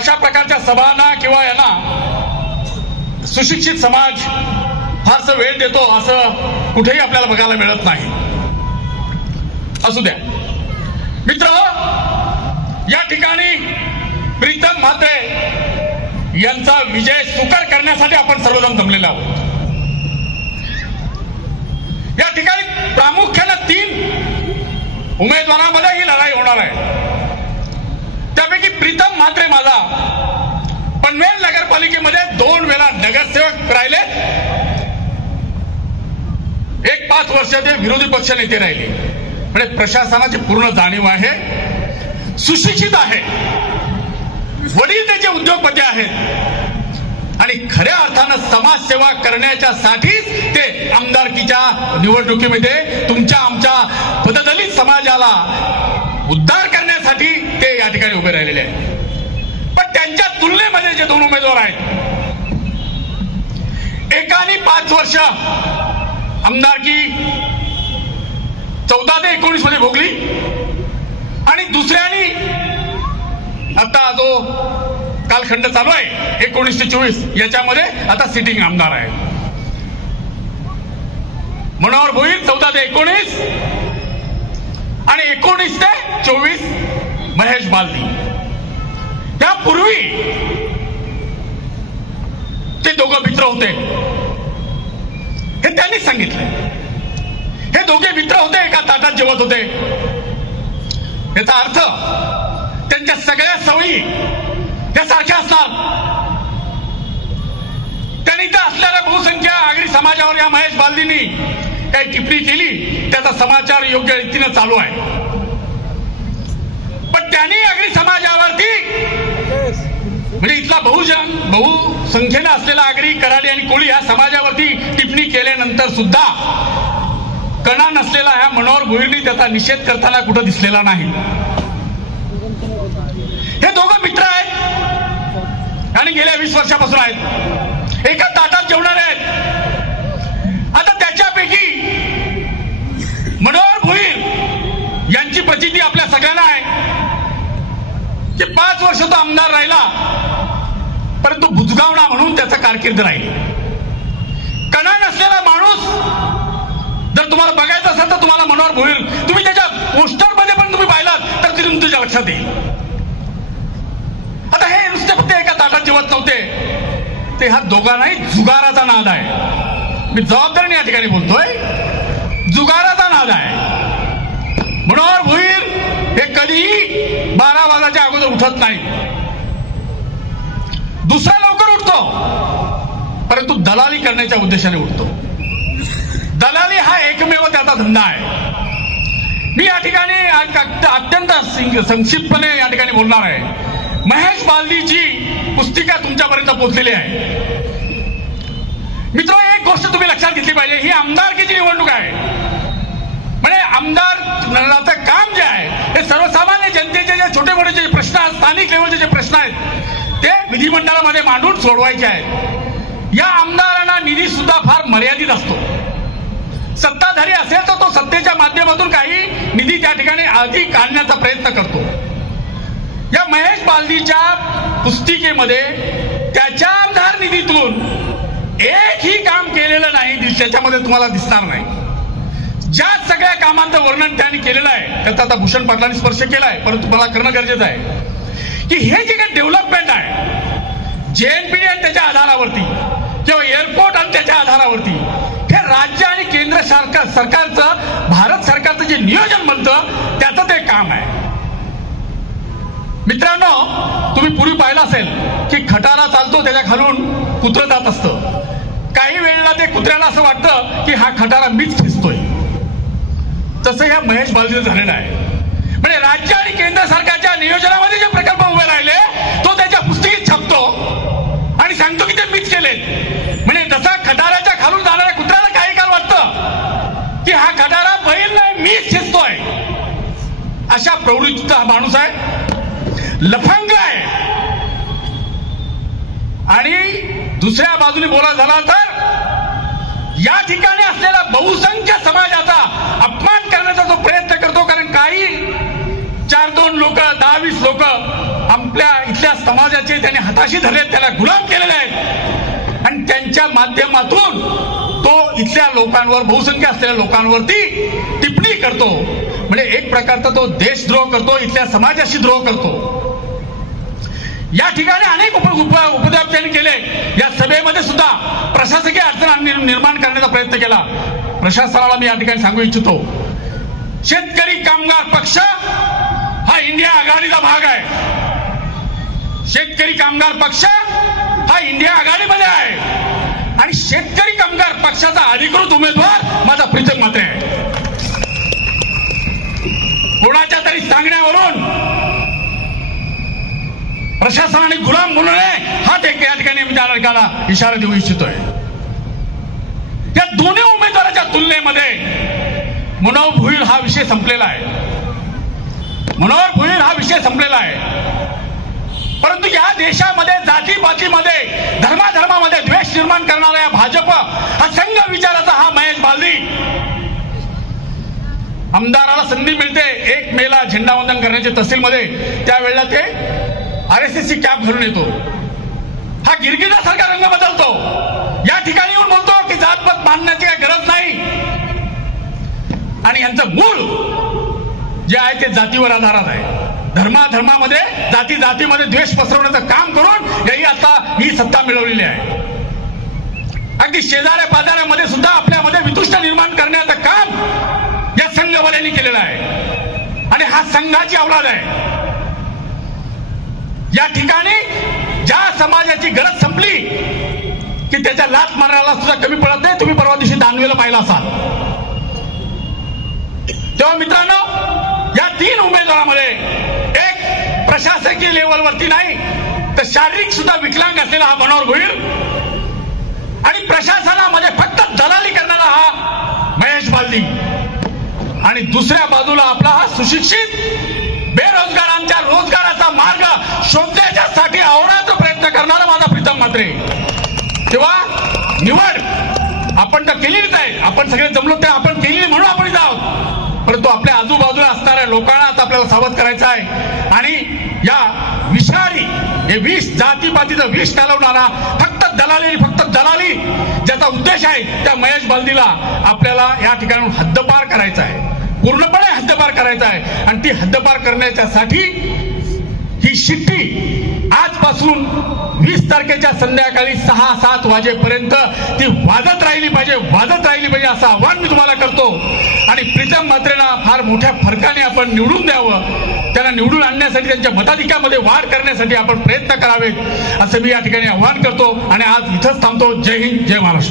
अशा प्रकारच्या सभांना किंवा यांना सुशिक्षित समाज फारसं वेळ देतो असं कुठेही आपल्याला बघायला मिळत नाही. असू द्या मित्र, या ठिकाणी प्रीतम म्हात्रे यांचा विजय सुकर करण्यासाठी आपण सर्वजण जमलेलो आहोत. या ठिकाणी प्रामुख्याने 3 उमेदवारांमध्ये ही लढाई होणार आहे. त्यापैकी प्रीतम म्हात्रे माझा पनवेल नगरपालिकेमध्ये 2 वेळा नगरसेवक राहिले. एक 5 वर्ष ते विरोधी पक्ष नेते राहिले. म्हणजे प्रशासनाची पूर्ण जाणीव आहे, सुशिक्षित आहे, वडील त्याचे उद्योगपती आहेत आणि खऱ्या अर्थानं समाजसेवा करण्याच्यासाठीच ते आमदारकीच्या निवडणुकीमध्ये तुमच्या आमच्या पददलित समाजाला उद्धार करण्यासाठी ते या ठिकाणी उभे राहिलेले आहेत. पण त्यांच्या तुलनेमध्ये जे 2 उमेदवार आहेत, एकाने 5 वर्ष आमदारकी 14 ते 19 मध्ये भोगली आणि दुसऱ्याने आता जो कालखंड चालू आहे 19 ते 24 याच्यामध्ये आता सिटिंग आमदार आहे. मनोहर भोईर 14 ते 19 आणि 19 ते 24 महेश बालदी. त्यापूर्वी ते दोघं मित्र होते हे त्यांनी सांगितलं. हे दोघे मित्र होते, एका ताटात जेवत होते. याचा अर्थ त्यांच्या सगळ्या सवयी त्या सारख्या असणार. त्यांनी इथं असलेल्या बहुसंख्य आगरी समाजावर या महेश बालदींनी काही टिप्पणी केली, त्याचा समाचार योग्य रीतीने चालू आहे. पण त्यांनी आगरी समाजावरती म्हणजे इथला बहुसंख्येने असलेला आगरी, कराडी आणि कोळी ह्या समाजावरती टिप्पणी केल्यानंतर सुद्धा कणा नसलेला ह्या मनोहर भोईरनी त्याचा निषेध करताना कुठं दिसलेला नाही. हे दोघं मित्र आहेत आणि गेल्या 20 वर्षापासून आहेत, एका ताटात जेवणारे आहेत. आता त्याच्यापैकी मनोहर भोईर यांची प्रचिती आपल्या सगळ्यांना आहे की 5 वर्ष तो आमदार राहिला, परंतु बुजगावणा म्हणून त्याचा कारकीर्द राहील. कणा नसलेला माणूस जर तुम्हाला बघायचं असेल तर तुम्हाला मनोहर भोईर तुम्ही त्याच्या पोस्टरमध्ये पण तुम्ही पाहिलात तर ती तुमच्या लक्षात येईल. आता हे नुसते फक्त एका ताटात जेवत नव्हते, ते ह्या दोघांनाही जुगाराचा नाद आहे. मी जबाबदारीने या ठिकाणी बोलतोय, जुगाराचा नाद आहे. मनोहर भोईर हे कधीही 12 वाजाच्या अगोदर उठत नाही. दुसरा लवकर उठतो, परंतु दलाली करण्याच्या उद्देशाने उठतो. दलाली हा एकमेव त्याचा धंदा आहे. मी या ठिकाणी अत्यंत संक्षिप्तपणे या ठिकाणी बोलणार आहे. महेश बालदीची पुस्तिका तुमच्यापर्यंत पोहोचलेली आहे. मित्र, एक गोष्ट तुम्ही लक्षात घेतली पाहिजे, ही आमदारकीची निवडणूक आहे. म्हणजे आमदाराचं काम जे आहे हे सर्वसामान्य जनतेचे जे छोटे मोठे जे प्रश्न आहेत, स्थानिक लेवलचे जे प्रश्न आहेत ते विधिमंडळामध्ये मांडून सोडवायचे आहेत. या आमदारांना निधी सुद्धा फार मर्यादित असतो. सत्ताधारी असेल तर तो सत्तेच्या माध्यमातून काही निधी त्या ठिकाणी अधिक आणण्याचा प्रयत्न करतो. या महेश बालदीच्या पुस्तिकेमध्ये त्याच्या आमदार निधीतून एकही काम केलेलं नाही, त्याच्यामध्ये तुम्हाला दिसणार नाही. ज्या सगळ्या कामांचं वर्णन त्यांनी केलेलं आहे त्याचा आता भूषण पाटलांनी स्पर्श केलाय, परंतु मला करणं गरजेचं आहे की हे जे काही डेव्हलपमेंट आहे JNPT आणि त्याच्या आधारावरती किंवा एअरपोर्ट आणि त्याच्या आधारावरती हे राज्य आणि केंद्र सरकारचं, भारत सरकारचं जे नियोजन बनतं त्याचं ते काम आहे. मित्रांनो, तुम्ही पूर्वी पाहिलं असेल की खटारा चालतो त्याच्या खालून कुत्रं जात असतं. काही वेळेला ते कुत्र्याला असं वाटतं की हा खटारा मीच खिचतोय. तसं ह्या महेश बालदीचं झालेलं आहे. म्हणजे राज्य आणि केंद्र सरकारच्या नियोजनामध्ये जे प्रकल्प उभे राहिले तो त्याच्या पुस्तकीत छापतो आणि सांगतो की ते मीच केलेत. म्हणजे जसा खटाऱ्याच्या खालून जाणाऱ्या कुत्र्याला काही काळ वाटतं की हा खटारा बैल नाही मीच खेचतोय. अशा प्रवृत्तीचा हा माणूस आहे, लफंग आहे. आणि दुसऱ्या बाजूने बोलायला झाला तर या ठिकाणी असलेला बहुसंख्य समाजाचा अपमान करण्याचा जो प्रयत्न करतो. कारण काही 4-2 लोक 10-20 लोक आपल्या इथल्या समाजाचे त्यांनी हाताशी धरले, त्याला गुलाम केलेले आहेत आणि त्यांच्या माध्यमातून तो इथल्या लोकांवर, बहुसंख्य असलेल्या लोकांवरती टिप्पणी करतो. म्हणजे एक प्रकारचा तो देशद्रोह करतो, इथल्या समाजाशी द्रोह करतो. या ठिकाणी अनेक उपद्व्याप त्यांनी केले. या सभेमध्ये सुद्धा प्रशासकीय अडचण निर्माण करण्याचा प्रयत्न केला. प्रशासनाला मी या ठिकाणी सांगू इच्छितो, शेतकरी कामगार पक्ष हा इंडिया आघाडीचा भाग आहे. शेतकरी कामगार पक्ष हा इंडिया आघाडीमध्ये आहे आणि शेतकरी कामगार पक्षाचा अधिकृत उमेदवार माझा प्रीतम म्हात्रे आहे. कोणाच्या तरी सांगण्यावरून प्रशासनाने गुलाम बोलू नये हा या ठिकाणी मी त्या इशारा देऊ इच्छितोय. या दोन्ही उमेदवाराच्या तुलनेमध्ये मनोहर भोईर हा विषय संपलेला आहे. मनोहर भोईर हा विषय संपलेला आहे. परंतु या देशामध्ये जातीपातीमध्ये धर्माधर्मामध्ये द्वेष निर्माण करणारा या भाजप हा संघ विचाराचा हा महेश बालदी, आमदाराला संधी मिळते 1 मेला झेंडावंदन करण्याचे तहसीलमध्ये, त्यावेळेला ते RSSची कॅप घालून येतो. हा गिरगिटासारखा रंग बदलतो. या ठिकाणी येऊन बोलतो की जातपात मानण्याची काही गरज नाही आणि यांचं मूळ जे आहे ते जातीवर आधारित आहे. धर्माधर्मामध्ये जातीमध्ये द्वेष पसरवण्याचं काम करून यांनी आता ही सत्ता मिळवलेली आहे. अगदी शेजाऱ्या पाजाऱ्यामध्ये सुद्धा आपल्यामध्ये वितुष्ट निर्माण करण्याचं काम या संघवाल्यांनी केलेलं आहे आणि हा संघाची अवलाद आहे. या ठिकाणी ज्या समाजाची गरज संपली की त्याच्या लाथ मारण्याला सुद्धा कमी पडत नाही. तुम्ही परवा दिवशी दानवेला पाहिला असाल. तेव्हा मित्रांनो, या 3 उमेदवारांमध्ये एक प्रशासकीय लेवलवरती नाही तर शारीरिक सुद्धा विकलांग असलेला हा मनोहर भोईर आणि प्रशासनामध्ये फक्त दलाली करणारा हा महेश बालदी आणि दुसऱ्या बाजूला आपला हा सुशिक्षित बेरोजगारांच्या रोजगाराचा मार्ग शोधण्याच्यासाठी अहोरात्र प्रयत्न करणारा माझा प्रीतम म्हात्रे. तेव्हा निवड आपण तर केलेलीच आहे. आपण सगळे जमलो ते आपण केलेली म्हणून आपण इथं आहोत. परंतु आपल्या आजूबाजूला असणाऱ्या लोकांना आता आपल्याला सावध करायचं आहे आणि या विषारी हे विष, जातीपातीचं विष चालवणारा फक्त दलाली ज्याचा उद्देश आहे त्या महेश बालदीला आपल्याला या ठिकाणून हद्दपार करायचा आहे, पूर्णपणे हद्दपार करायचा आहे. आणि ती हद्दपार करण्यासाठी ही शिट्टी आजपासून 20 तारखेच्या संध्याकाळी 6-7 वाजेपर्यंत ती वाजत राहिली पाहिजे असं आव्हान मी तुम्हाला करतो. आणि प्रीतम म्हात्रेंना फार मोठ्या फरकाने आपण निवडून द्यावं. त्यांना निवडून आणण्यासाठी, त्यांच्या मताधिक्यामध्ये वाढ करण्यासाठी आपण प्रयत्न करावेत असं मी या ठिकाणी आव्हान करतो आणि आज इथंच थांबतो. जय हिंद, जय महाराष्ट्र.